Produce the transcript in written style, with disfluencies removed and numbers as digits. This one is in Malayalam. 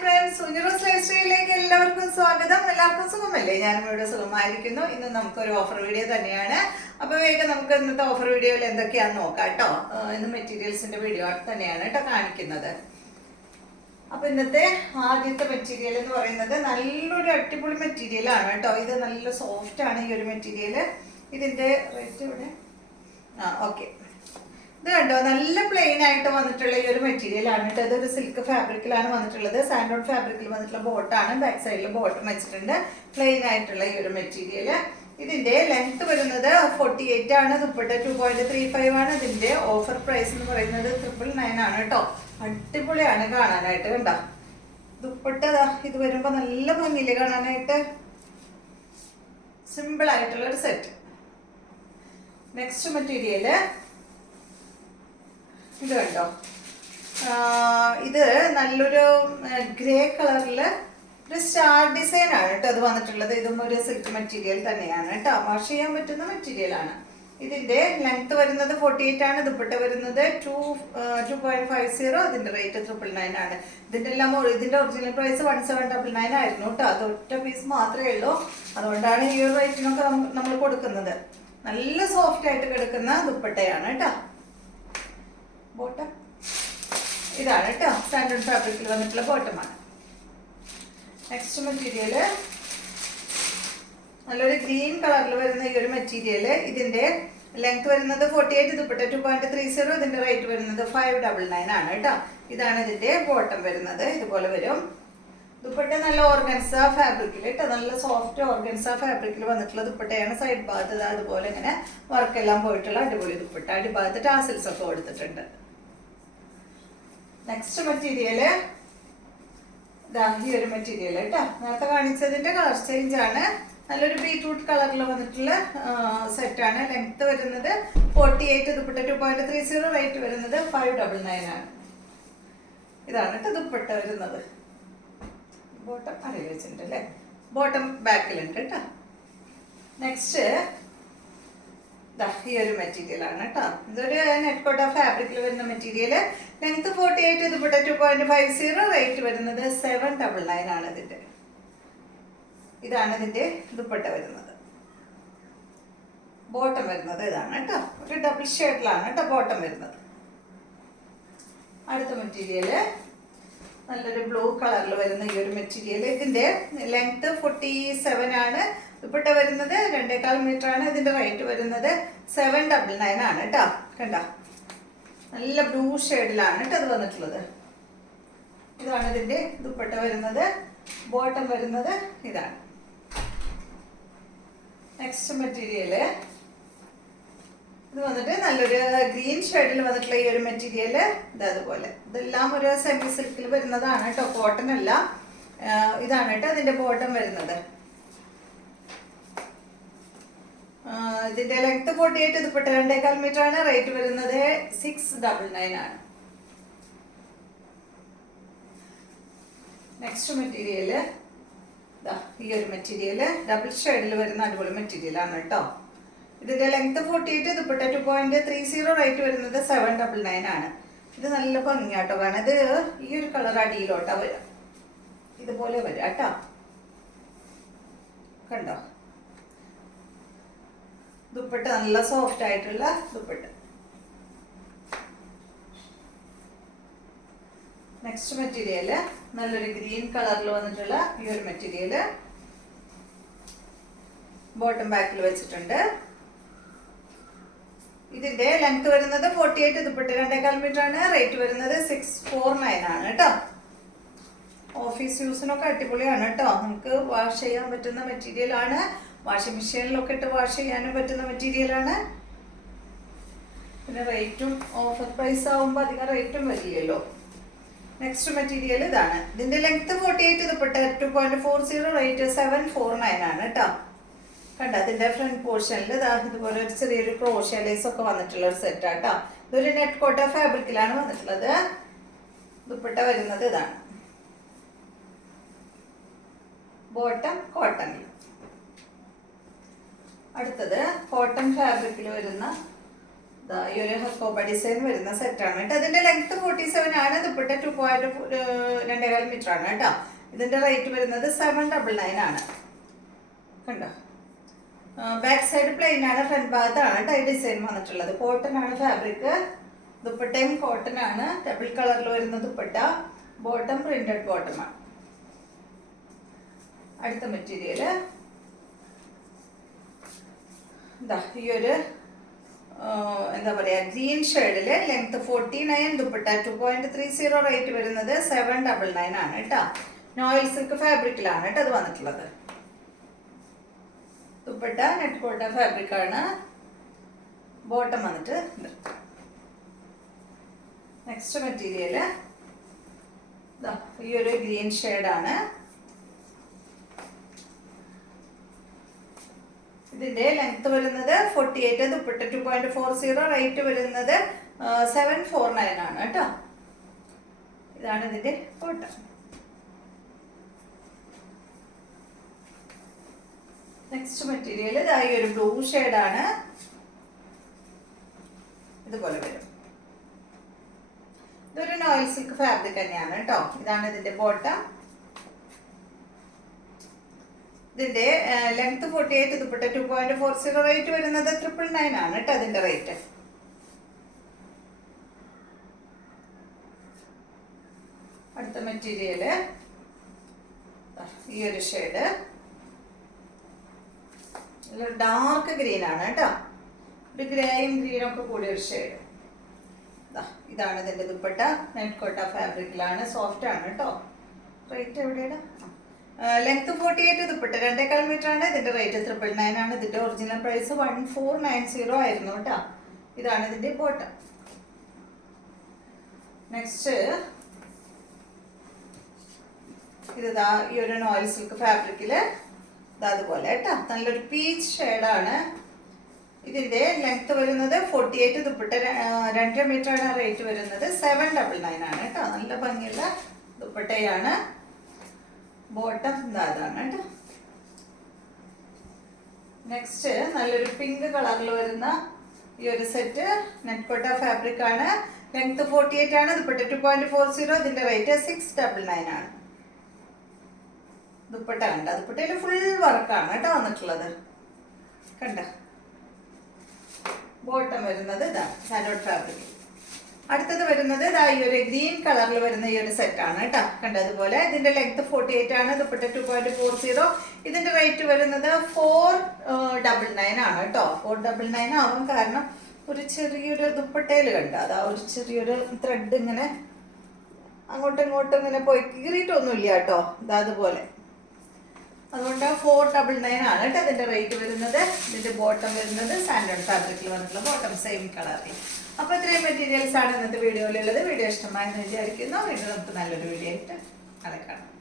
ഫ്രണ്ട്സ്, ഉഞ്ഞറോസ് ലൈഫ് സ്റ്റൈലിലേക്ക് എല്ലാവർക്കും സ്വാഗതം. എല്ലാവർക്കും സുഖമല്ലേ? ഞാനും ഇവിടെ സുഖമായിരിക്കുന്നു. ഇന്ന് നമുക്കൊരു ഓഫർ വീഡിയോ തന്നെയാണ്. അപ്പോൾ വേഗം നമുക്ക് ഇന്നത്തെ ഓഫർ വീഡിയോയിൽ എന്തൊക്കെയാണെന്ന് നോക്കാം കേട്ടോ. ഇന്ന് മെറ്റീരിയൽസിന്റെ വീഡിയോ തന്നെയാണ് കേട്ടോ കാണിക്കുന്നത്. അപ്പോൾ ഇന്നത്തെ ആദ്യത്തെ മെറ്റീരിയൽ എന്ന് പറയുന്നത് നല്ലൊരു അടിപൊളി മെറ്റീരിയൽ ആണ് കേട്ടോ. ഇത് നല്ല സോഫ്റ്റ് ആണ് ഈ ഒരു മെറ്റീരിയൽ. ഇതിന്റെ റേറ്റ് ഇവിടെ ഓക്കെ. ഇത് കണ്ടോ, നല്ല പ്ലെയിൻ ആയിട്ട് വന്നിട്ടുള്ള ഈ ഒരു മെറ്റീരിയൽ ആണ് കേട്ടോ. ഇതൊരു സിൽക്ക് ഫാബ്രിക്കിലാണ് വന്നിട്ടുള്ളത്. സാൻഡോൺ ഫാബ്രിക്കിൽ വന്നിട്ടുള്ള ബോട്ടാണ്. ബാക്ക് സൈഡിൽ ബോട്ടം വെച്ചിട്ടുണ്ട്. പ്ലെയിൻ ആയിട്ടുള്ള ഈ ഒരു മെറ്റീരിയൽ. ഇതിന്റെ ലെങ്ത് വരുന്നത് 48 ആണ്. ദുപ്പട്ട 2.35 ആണ്. ഇതിന്റെ ഓഫർ പ്രൈസ് എന്ന് പറയുന്നത് 999 ആണ് കേട്ടോ. അടിപൊളിയാണ് കാണാനായിട്ട്. കണ്ടോ, ദുപ്പട്ട ഇത് വരുമ്പോ നല്ല ഭംഗിയില് കാണാനായിട്ട്. സിമ്പിൾ ആയിട്ടുള്ള ഒരു സെറ്റ്. നെക്സ്റ്റ് മെറ്റീരിയല് ഇത് കണ്ടോ, ഇത് നല്ലൊരു ഗ്രേ കളറില് ഒരു സ്റ്റാർ ഡിസൈൻ ആണ് കേട്ടോ അത് വന്നിട്ടുള്ളത്. ഇതും ഒരു സിൽക്ക് മെറ്റീരിയൽ തന്നെയാണ് കേട്ടോ. വാഷ് ചെയ്യാൻ പറ്റുന്ന മെറ്റീരിയൽ ആണ്. ഇതിന്റെ ലെങ്ത് വരുന്നത് 48 ആണ്. ദുപ്പട്ട വരുന്നത് 2.50. ഇതിന്റെ റേറ്റ് 999 ആണ്. ഇതിന്റെ ഒറിജിനൽ പ്രൈസ് 1799 ആയിരുന്നു കേട്ടോ. അത് ഒറ്റ പീസ് മാത്രമേ ഉള്ളൂ. അതുകൊണ്ടാണ് ഈ ഒരു റേറ്റിനൊക്കെ നമ്മൾ കൊടുക്കുന്നത്. നല്ല സോഫ്റ്റ് ആയിട്ട് കിടക്കുന്ന ദുപ്പട്ടയാണ് കേട്ടോ. ബോട്ടം ഇതാണ് കേട്ടോ. സാൻഡോൺ ഫാബ്രിക്കിൽ വന്നിട്ടുള്ള ബോട്ടമാണ്. നെക്സ്റ്റ് മെറ്റീരിയല് നല്ലൊരു ഗ്രീൻ കളറിൽ വരുന്ന ഈ ഒരു മെറ്റീരിയല്. ഇതിന്റെ ലെങ്ത് വരുന്നത് 48, ദുപ്പട്ട 2.30. ഇതിന്റെ റേറ്റ് വരുന്നത് 599 ആണ് കേട്ടോ. ഇതാണ് ഇതിന്റെ ബോട്ടം വരുന്നത്. ഇതുപോലെ വരും. ദുപ്പട്ട നല്ല ഓർഗൻസ ഫാബ്രിക്കിൽ കേട്ടോ. നല്ല സോഫ്റ്റ് ഓർഗൻസ ഫാബ്രിക്കിൽ വന്നിട്ടുള്ള ദുപ്പട്ടയാണ്. സൈഡ് ഭാഗത്ത് അതുപോലെ ഇങ്ങനെ വർക്കെല്ലാം പോയിട്ടുള്ള അടിപൊളി ദുപ്പട്ട. അടിഭാഗത്ത് ടാസിൽസ് ഒക്കെ കൊടുത്തിട്ടുണ്ട്. നെക്സ്റ്റ് മെറ്റീരിയല് ഈ ഒരു മെറ്റീരിയൽ കേട്ടോ. നേരത്തെ കാണിച്ചതിന്റെ കളർ ചേഞ്ച് ആണ്. നല്ലൊരു ബീറ്റ്റൂട്ട് കളറിൽ വന്നിട്ടുള്ള സെറ്റാണ്. ലെങ്ത് വരുന്നത് 48, ദുപ്പട്ട 2.30. റേറ്റ് വരുന്നത് 599 ആണ്. ഇതാണ് കേട്ടോ ദുപ്പട്ട വരുന്നത്. ബോട്ടം അരയിൽ വെച്ചിട്ടുണ്ട് അല്ലേ. ബോട്ടം ബാക്കിലുണ്ട് കേട്ടോ. നെക്സ്റ്റ് ഈ ഒരു മെറ്റീരിയൽ ആണ് കേട്ടോ. ഇതൊരു നെറ്റ് കോട്ട ഫാബ്രിക്കിൽ വരുന്ന മെറ്റീരിയൽ. ലെങ്ത് 48, ദുപ്പട്ട 2.50. റേറ്റ് വരുന്നത് 799 ആണ് ഇതിന്റെ. ഇതാണ് ഇതിന്റെ ദുപ്പട്ട വരുന്നത്. ബോട്ടം വരുന്നത് ഇതാണ് കേട്ടോ. ഒരു ഡബിൾ ഷെയ്ഡിലാണ് കേട്ടോ ബോട്ടം വരുന്നത്. അടുത്ത മെറ്റീരിയല് നല്ലൊരു ബ്ലൂ കളറിൽ വരുന്ന ഈ ഒരു മെറ്റീരിയൽ. ഇതിന്റെ ലെങ്ത് 47 ആണ്. ദുപ്പട്ട വരുന്നത് 2.25 മീറ്റർ ആണ്. ഇതിന്റെ റേറ്റ് വരുന്നത് 799 ആണ് കേട്ടോ. കണ്ടോ, നല്ല ബ്ലൂ ഷെയ്ഡിലാണ് കേട്ടോ അത് വന്നിട്ടുള്ളത്. ഇതാണ് ഇതിന്റെ ദുപ്പട്ട വരുന്നത്. ബോട്ടം വരുന്നത് ഇതാണ്. നെക്സ്റ്റ് മെറ്റീരിയല് ഇത് വന്നിട്ട് നല്ലൊരു ഗ്രീൻ ഷെയ്ഡിൽ വന്നിട്ടുള്ള ഈ ഒരു മെറ്റീരിയല്. അതുപോലെ ഇതെല്ലാം ഒരു സെമി സിൽക്കിൽ വരുന്നതാണ് കേട്ടോ. കോട്ടൺ അല്ല. ഇതാണ് കേട്ടോ അതിന്റെ ബോട്ടം വരുന്നത്. ഇതിന്റെ ലെങ്ത് 48, ദുപ്പട്ട 2.25 മീറ്റർ ആണ്. റേറ്റ് വരുന്നത് 699 ആണ്. നെക്സ്റ്റ് മെറ്റീരിയല് ഈ ഒരു മെറ്റീരിയല് ഡബിൾ ഷെയ്ഡിൽ വരുന്ന അടിപൊളി മെറ്റീരിയൽ ആണ് കേട്ടോ. ഇതിന്റെ ലെങ്ത് 48, ദുപ്പട്ട 2.30. റേറ്റ് വരുന്നത് 799 ആണ്. ഇത് നല്ല ഭംഗിയാട്ടോ കാണാൻ. ഇത് ഈ ഒരു കളർ അടിയിലോട്ടാ വരാം. ഇതുപോലെ വരാം കേട്ടോ. കണ്ടോ, ദുപ്പട്ട നല്ല സോഫ്റ്റ് ആയിട്ടുള്ള ദുപ്പട്ട. നെക്സ്റ്റ് മെറ്റീരിയല് നല്ലൊരു ഗ്രീൻ കളറിൽ വന്നിട്ടുള്ള ഈ ഒരു മെറ്റീരിയല്. ബോട്ടം ബാക്കിൽ വെച്ചിട്ടുണ്ട്. ഇതിന്റെ ലെങ്ത് വരുന്നത് 48, ദുപ്പട്ട 2.25 മീറ്റർ ആണ്. റേറ്റ് വരുന്നത് 649 ആണ് കേട്ടോ. ഓഫീസ് യൂസിനൊക്കെ അടിപൊളിയാണ് കേട്ടോ. നമുക്ക് വാഷ് ചെയ്യാൻ പറ്റുന്ന മെറ്റീരിയൽ ആണ്. വാഷിംഗ് മെഷീനിലൊക്കെ ഇട്ട് വാഷ് ചെയ്യാനും പറ്റുന്ന മെറ്റീരിയൽ ആണ്. പിന്നെ റേറ്റും ഓഫർ പ്രൈസ് ആവുമ്പോൾ അധികം റേറ്റും വരില്ലല്ലോ. നെക്സ്റ്റ് മെറ്റീരിയൽ ഇതാണ്. ഇതിന്റെ ലെങ്ത് 48, ദുപ്പട്ട 2.40. റേറ്റ് 749 ആണ് കേട്ടോ. കണ്ട, അതിന്റെ ഫ്രണ്ട് പോർഷനിൽ ഇതുപോലെ ഒരു ചെറിയൊരു ക്രോഷ്യ ലേസ് ഒക്കെ വന്നിട്ടുള്ള ഒരു സെറ്റ് ആട്ടോ. ഇതൊരു നെറ്റ് കോട്ട ഫാബ്രിക്കിലാണ് വന്നിട്ടുള്ളത്. ദുപ്പട്ട വരുന്നത് ഇതാണ്. ബോട്ടം കോട്ടണിൽ. അടുത്തത് കോട്ടൺ ഫാബ്രിക്കിൽ വരുന്ന ഈ ഒരു ഹക്കോബ ഡിസൈൻ വരുന്ന സെറ്റാണ് കേട്ടോ. ഇതിന്റെ ലെങ്ത് 47 ആണ്. ദുപ്പട്ട 2.5 മീറ്റർ ആണ് കേട്ടോ. ഇതിന്റെ റേറ്റ് വരുന്നത് 799 ആണ്. കണ്ടോ, ബാക്ക് സൈഡ് പ്ലെയിൻ ആണ്, ഫ്രണ്ട് ഭാഗത്താണ് കേട്ടോ ഈ ഡിസൈൻ വന്നിട്ടുള്ളത്. കോട്ടൺ ആണ് ഫാബ്രിക്. ദുപ്പട്ടയും കോട്ടൺ ആണ്, ഡബിൾ കളറിൽ വരുന്ന ദുപ്പട്ട. Bottom printed ബോട്ടമാണ്. അടുത്ത മെറ്റീരിയല് ഈ ഒരു എന്താ പറയാ, ഗ്രീൻ ഷെയ്ഡില് ലെങ്ത് 49, ദുപ്പട്ട 2.30, റേറ്റ് വരുന്നത് 799 ആണ് കേട്ടോ. നോയിൽ സിൽക്ക് ഫാബ്രിക്കിലാണ് കേട്ടോ അത് വന്നിട്ടുള്ളത്. ദുപ്പട്ട നെറ്റ് കോട്ട ഫാബ്രിക് ആണ്. ബോട്ടം വന്നിട്ട് നെക്സ്റ്റ് മെറ്റീരിയല് ഈ ഒരു ഗ്രീൻ ഷെയ്ഡാണ്. ഇതിന്റെ ലെങ്ത് വരുന്നത് 48, ദുപ്പട്ട 2.40, റേറ്റ് വരുന്നത് 749 ആണ് കേട്ടോ. ഇതാണ് ഇതിന്റെ ബോട്ടം. നെക്സ്റ്റ് മെറ്റീരിയൽ ഈ ഒരു ബ്ലൂ ഷെയ്ഡാണ്. ഇതുപോലെ വരും. ഇതൊരു നോയിൽ സിൽക്ക് ഫാബ്രിക് തന്നെയാണ് കേട്ടോ. ഇതാണ് ഇതിന്റെ ബോട്ടം. ഇതിന്റെ ലെങ്ത് 48, ദുപ്പട്ട 2.40, റേറ്റ് വരുന്നത് 999 ആണ് കേട്ടോ അതിന്റെ റേറ്റ്. അടുത്ത മെറ്റീരിയല് ഈ ഒരു ഷെയ്ഡ് ഡാർക്ക് ഗ്രീൻ ആണ് കേട്ടോ. ഒരു ഗ്രേയും ഗ്രീനും ഒക്കെ കൂടിയ ഒരു ഷെയ്ഡ്. ഇതാണ് ഇതിന്റെ ദുപ്പട്ട. നെറ്റ് കോട്ട ഫാബ്രിക്കിലാണ്, സോഫ്റ്റ് ആണ് കേട്ടോ. റേറ്റ് എവിടെയാണ്? ലെങ്ത് 48, ദുപ്പട്ട 2.25 മീറ്റർ ആണ്. ഇതിന്റെ റേറ്റ് 999 ആണ്. ഇതിന്റെ ഒറിജിനൽ പ്രൈസ് 1490 ആയിരുന്നു കേട്ടോ. ഇതാണ് ഇതിന്റെ ബോട്ടം. നെക്സ്റ്റ് ഇത് ഈ ഒരു നോയിൽ സിൽക്ക് ഫാബ്രിക്കില് അതുപോലെ കേട്ടോ, നല്ലൊരു പീച്ച് ഷെയ്ഡാണ്. ഇതിന്റെ ലെങ്ത് വരുന്നത് 48, ദുപ്പട്ട 2 മീറ്റർ ആണ്. റേറ്റ് വരുന്നത് 799 ആണ് കേട്ടോ. നല്ല ഭംഗിയുള്ള ദുപ്പട്ടയാണ്. ബോട്ടം അതാണ് കേട്ടോ. നെക്സ്റ്റ് നല്ലൊരു പിങ്ക് കളറിൽ വരുന്ന ഈ ഒരു സെറ്റ് നെറ്റ് കോട്ട ഫാബ്രിക് ആണ്. ലെങ്ത് 48 ആണ്, ദുപ്പട്ട 2.40, ഇതിന്റെ റേറ്റ് 699 ആണ്. ദുപ്പട്ട കണ്ട, ദുപ്പട്ടയിൽ ഫുൾ വർക്കാണ് കേട്ടോ വന്നിട്ടുള്ളത്. കണ്ട, ബോട്ടം വരുന്നത് ഇതാണ് സാൻഡോഡ് ഫാബ്രിക്. അടുത്തത് വരുന്നത് ഈ ഒരു ഗ്രീൻ കളറിൽ വരുന്ന ഈ ഒരു സെറ്റ് ആണ് കേട്ടോ. കണ്ടതുപോലെ ഇതിന്റെ ലെങ്ത് 48 ആണ്, ദുപ്പട്ട 2.40, ഇതിന്റെ റേറ്റ് വരുന്നത് 499 ആണ് കേട്ടോ. 499 ആവും കാരണം ഒരു ചെറിയൊരു ദുപ്പട്ടയിൽ കണ്ട അതാ ഒരു ചെറിയൊരു ത്രെഡ് ഇങ്ങനെ അങ്ങോട്ടും ഇങ്ങോട്ടും ഇങ്ങനെ പോയി കീറിയിട്ടൊന്നുമില്ല കേട്ടോ. അതുപോലെ അതുകൊണ്ട് 499 ആണ് കേട്ടോ ഇതിന്റെ റേറ്റ് വരുന്നത്. ഇതിന്റെ ബോട്ടം വരുന്നത് സാൻഡോഡ് ഫാബ്രിക്കിൽ വന്നിട്ടുള്ള ബോട്ടം, സെയിം കളറിൽ. അപ്പൊ ഇത്രയും മെറ്റീരിയൽസ് ആണ് ഇന്നത്തെ വീഡിയോയിലുള്ളത്. വീഡിയോ ഇഷ്ടമായെന്ന് വിചാരിക്കുന്നു. വീണ്ടും നമുക്ക് നല്ലൊരു വീഡിയോ ആയിട്ട് കാണാം.